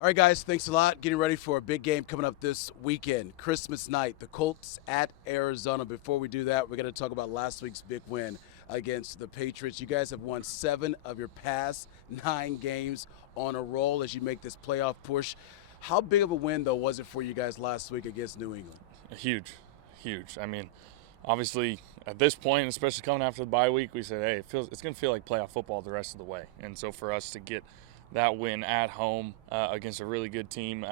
All right, guys, thanks a lot. Getting ready for a big game coming up this weekend, Christmas night, the Colts at Arizona. Before we do that, we're going to talk about last week's big win against the Patriots. You guys have won 7 of your past 9 games on a roll as you make this playoff push. How big of a win, though, was it for you guys last week against New England? Huge, huge. I mean, obviously, at this point, especially coming after the bye week, we said, hey, it's going to feel like playoff football the rest of the way. And so for us to get that win at home against a really good team,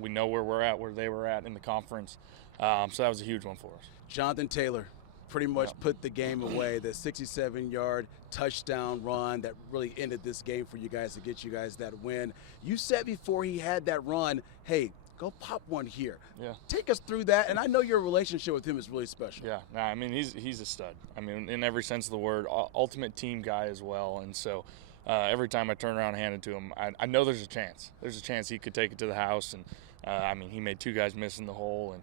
we know where we're at, where they were at in the conference. So that was a huge one for us. Jonathan Taylor pretty much put the game away. The 67-yard touchdown run that really ended this game for you guys to get you guys that win. You said before he had that run, hey, go pop one here. Yeah. Take us through that. And I know your relationship with him is really special. Yeah, I mean, he's a stud. I mean, in every sense of the word, ultimate team guy as well. And so every time I turn around and hand it to him, I know there's a chance. There's a chance he could take it to the house. And, I mean, he made 2 guys miss in the hole. And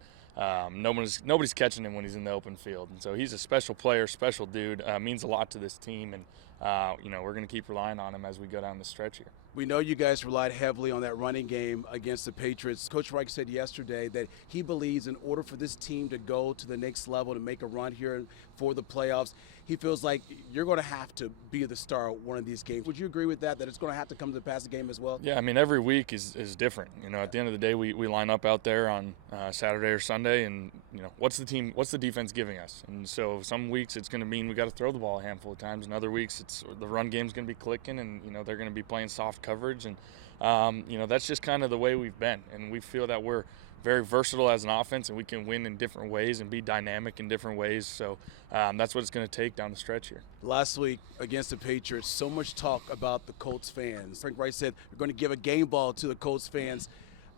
nobody's catching him when he's in the open field. And so he's a special player, special dude, means a lot to this team. And, we're going to keep relying on him as we go down the stretch here. We know you guys relied heavily on that running game against the Patriots. Coach Reich said yesterday that he believes in order for this team to go to the next level, to make a run here for the playoffs, he feels like you're going to have to be the star of one of these games. Would you agree with that it's going to have to come to the passing game as well? Yeah, I mean, every week is different. At the end of the day, we line up out there on Saturday or Sunday, and, what's the defense giving us? And so some weeks it's going to mean we got to throw the ball a handful of times, and other weeks it's the run game's going to be clicking, and, they're going to be playing soft coverage. And, that's just kind of the way we've been. And we feel that we're very versatile as an offense, and we can win in different ways and be dynamic in different ways. So that's what it's going to take down the stretch here. Last week against the Patriots, so much talk about the Colts fans. Frank Wright said we're going to give a game ball to the Colts fans.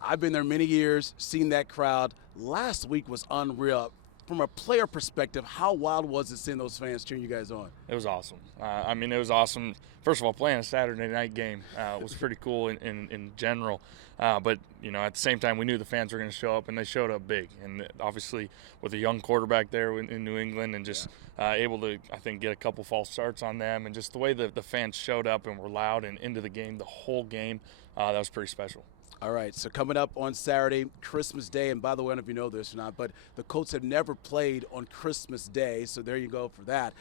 I've been there many years, seen that crowd. Last week was unreal. From a player perspective, how wild was it seeing those fans cheering you guys on? It was awesome. It was awesome. First of all, playing a Saturday night game was pretty cool in general. But, at the same time, we knew the fans were going to show up, and they showed up big. And obviously, with a young quarterback there in New England and just able to, I think, get a couple false starts on them, and just the way the fans showed up and were loud and into the game, the whole game, that was pretty special. All right, so coming up on Saturday, Christmas Day, and by the way, I don't know if you know this or not, but the Colts have never played on Christmas Day, so there you go for that.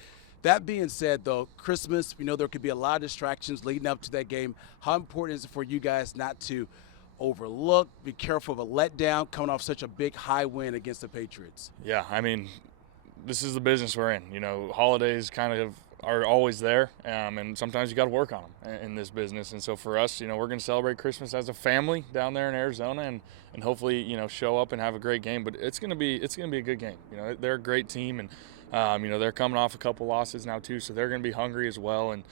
That being said, though, Christmas, we know there could be a lot of distractions leading up to that game. How important is it for you guys not to overlook, be careful of a letdown coming off such a big high win against the Patriots? Yeah, I mean, this is the business we're in. Holidays kind of are always there, and sometimes you got to work on them in this business. And so for us, we're going to celebrate Christmas as a family down there in Arizona, and hopefully, show up and have a great game. But it's going to be a good game. They're a great team, and they're coming off a couple losses now too, so they're going to be hungry as well. And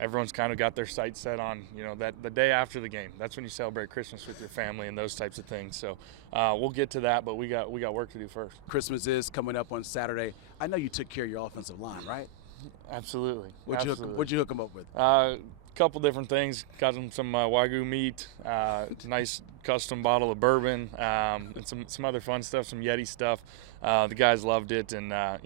everyone's kind of got their sights set on that the day after the game. That's when you celebrate Christmas with your family and those types of things. So we'll get to that, but we got work to do first. Christmas is coming up on Saturday. I know you took care of your offensive line, right? Absolutely. What'd you hook them up with? Couple different things. Got them some Wagyu meat, nice custom bottle of bourbon, and some other fun stuff, some Yeti stuff. The guys loved it, and I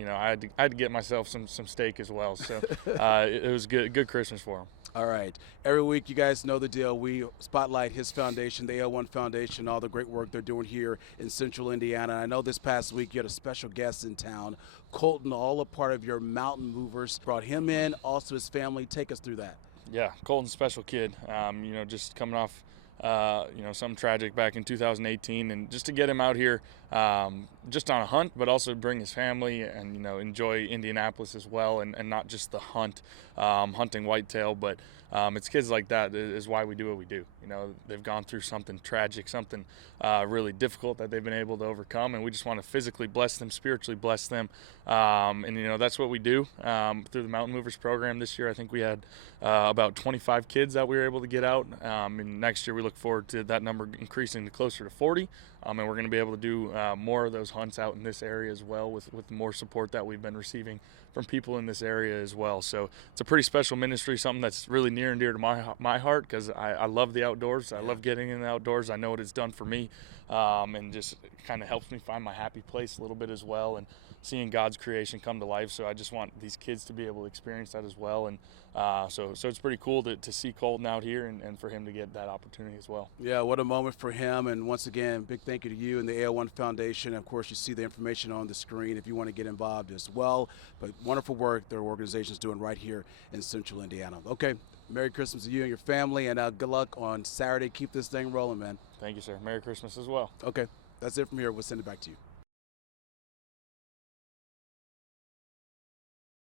had to get myself some steak as well. So it was good Christmas for them. All right. Every week, you guys know the deal. We spotlight his foundation, the L1 Foundation, all the great work they're doing here in Central Indiana. I know this past week you had a special guest in town, Colton, all a part of your Mountain Movers. Brought him in, also his family. Take us through that. Yeah, Colton's a special kid. Just coming off something tragic back in 2018, and just to get him out here just on a hunt, but also bring his family and enjoy Indianapolis as well, and not just the hunting whitetail, but it's kids like that is why we do what we do. They've gone through something tragic, something really difficult that they've been able to overcome, and we just want to physically bless them, spiritually bless them, and that's what we do through the Mountain Movers program. This year I think we had about 25 kids that we were able to get out, and next year we look forward to that number increasing to closer to 40, and we're going to be able to do more of those hunts out in this area as well, with more support that we've been receiving from people in this area as well. So it's a pretty special ministry, something that's really near and dear to my heart, because I love the outdoors. I love getting in the outdoors. I know what it's done for me, and just kind of helps me find my happy place a little bit as well. And seeing God's creation come to life. So I just want these kids to be able to experience that as well. And so it's pretty cool to see Colton out here and for him to get that opportunity as well. Yeah, what a moment for him. And once again, big thank you to you and the AL1 Foundation. Of course, you see the information on the screen if you want to get involved as well. But wonderful work their organization's doing right here in Central Indiana. Okay, Merry Christmas to you and your family, and good luck on Saturday. Keep this thing rolling, man. Thank you, sir. Merry Christmas as well. Okay, that's it from here. We'll send it back to you.